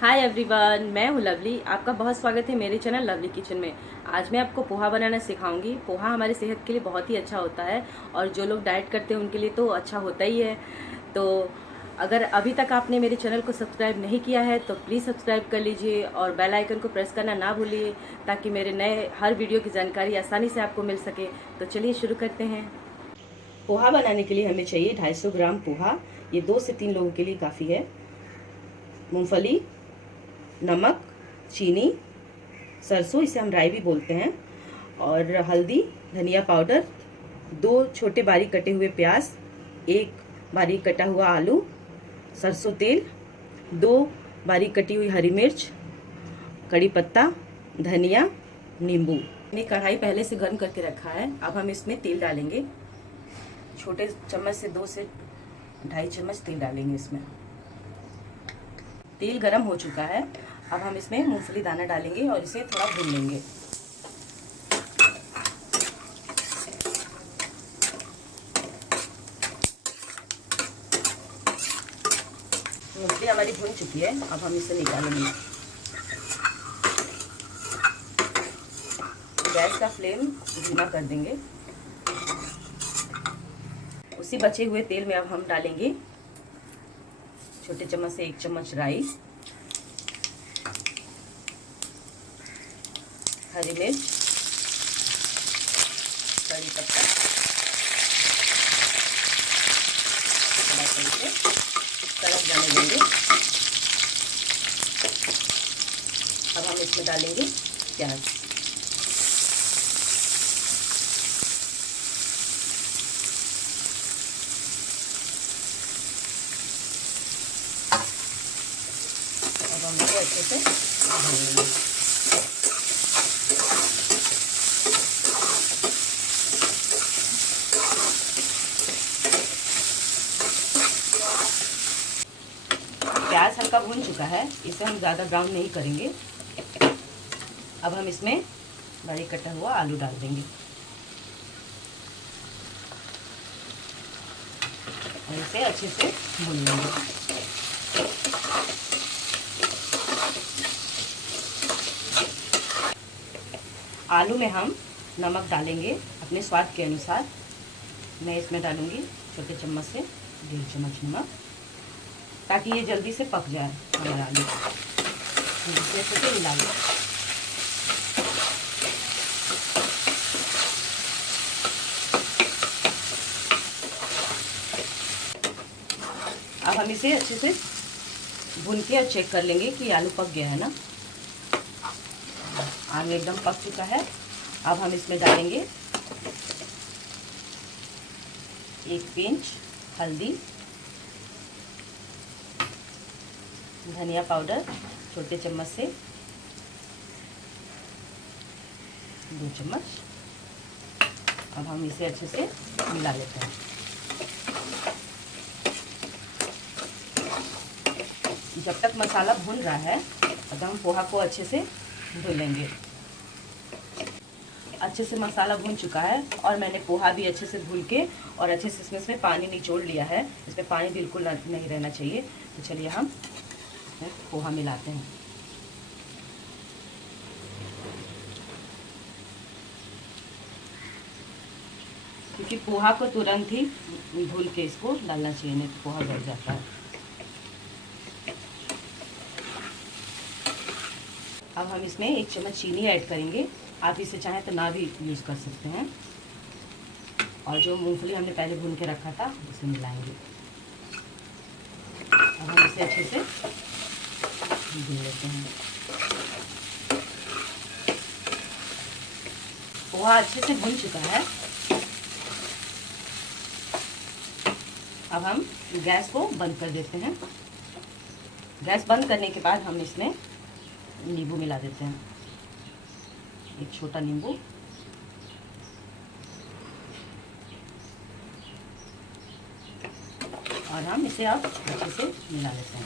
Hi everyone, मैं हूँ lovely. आपका बहुत स्वागत है मेरे चैनल लवली किचन में। आज मैं आपको पोहा बनाना सिखाऊंगी। पोहा हमारी सेहत के लिए बहुत ही अच्छा होता है और जो लोग डाइट करते हैं उनके लिए तो अच्छा होता ही है। तो अगर अभी तक आपने मेरे चैनल को सब्सक्राइब नहीं किया है तो प्लीज़ सब्सक्राइब कर लीजिए और बेल आइकन को प्रेस करना ना भूलिए, ताकि मेरे नए हर वीडियो की जानकारी आसानी से आपको मिल सके। तो चलिए शुरू करते हैं। पोहा बनाने के लिए हमें चाहिए 250 ग्राम पोहा। ये 2 से 3 लोगों के लिए काफ़ी है। मूंगफली, नमक, चीनी, सरसों, इसे हम राई भी बोलते हैं, और हल्दी, धनिया पाउडर, 2 छोटे बारीक कटे हुए प्याज, 1 बारीक कटा हुआ आलू, सरसों तेल, 2 बारीक कटी हुई हरी मिर्च, कड़ी पत्ता, धनिया, नींबू। मैंने कढ़ाई पहले से गर्म करके रखा है। अब हम इसमें तेल डालेंगे। छोटे चम्मच से 2 से 2.5 चम्मच तेल डालेंगे इसमें। तेल गरम हो चुका है। अब हम इसमें मूंगफली दाना डालेंगे और इसे थोड़ा भून लेंगे। मूंगफली हमारी भून चुकी है। अब हम इसे निकालेंगे। गैस का फ्लेम धीमा कर देंगे। उसी बचे हुए तेल में अब हम डालेंगे छोटे चम्मच से 1 चम्मच राई, हरी मिर्च, कड़ी पत्ता, कड़क जाने देंगे। अब हम इसमें डालेंगे प्याज। अब हम इसे अच्छे से भून लेंगे। प्याज हल्का भून चुका है, इसे हम ज़्यादा ब्राउन नहीं करेंगे। अब हम इसमें बारीक कटा हुआ आलू डाल देंगे और इसे अच्छे से भून लेंगे। आलू में हम नमक डालेंगे अपने स्वाद के अनुसार। मैं इसमें डालूंगी छोटे चम्मच से 1.5 चम्मच नमक, ताकि ये जल्दी से पक जाए हमारा आलू। इसे अच्छे से मिला लें। अब हम इसे अच्छे से भून के और चेक कर लेंगे कि आलू पक गया है ना। आलू एकदम पक चुका है। अब हम इसमें डालेंगे 1 पिंच हल्दी, धनिया पाउडर छोटे चम्मच से 2 चम्मच। अब हम इसे अच्छे से मिला लेते हैं। जब तक मसाला भून रहा है तब हम पोहा को अच्छे से धुल लेंगे। अच्छे से मसाला भून चुका है और मैंने पोहा भी अच्छे से धुल के और अच्छे से इसमें पानी निचोड़ लिया है। इसमें पानी बिल्कुल नहीं रहना चाहिए। तो चलिए हम पोहा मिलाते हैं। क्योंकि पोहा को तुरंत ही धुल के इसको डालना चाहिए, नहीं तो पोहा गल जाता है। अब हम इसमें 1 चम्मच चीनी ऐड करेंगे। आप इसे चाहें तो ना भी यूज़ कर सकते हैं। और जो मूंगफली हमने पहले भून के रखा था उसे मिलाएंगे। अब हम इसे अच्छे से भून लेते हैं। पोहा अच्छे से भून चुका है। अब हम गैस को बंद कर देते हैं। गैस बंद करने के बाद हम इसमें नींबू मिला देते हैं, 1 छोटा नींबू। और हम इसे अब अच्छे से मिला लेते हैं।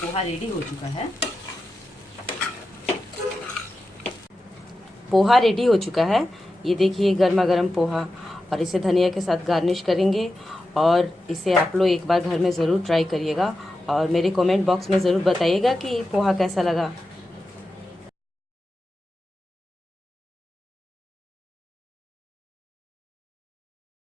पोहा रेडी हो चुका है। पोहा रेडी हो चुका है। ये देखिए गर्मा गर्म पोहा, और इसे धनिया के साथ गार्निश करेंगे। और इसे आप लोग एक बार घर में ज़रूर ट्राई करिएगा और मेरे कमेंट बॉक्स में ज़रूर बताइएगा कि पोहा कैसा लगा।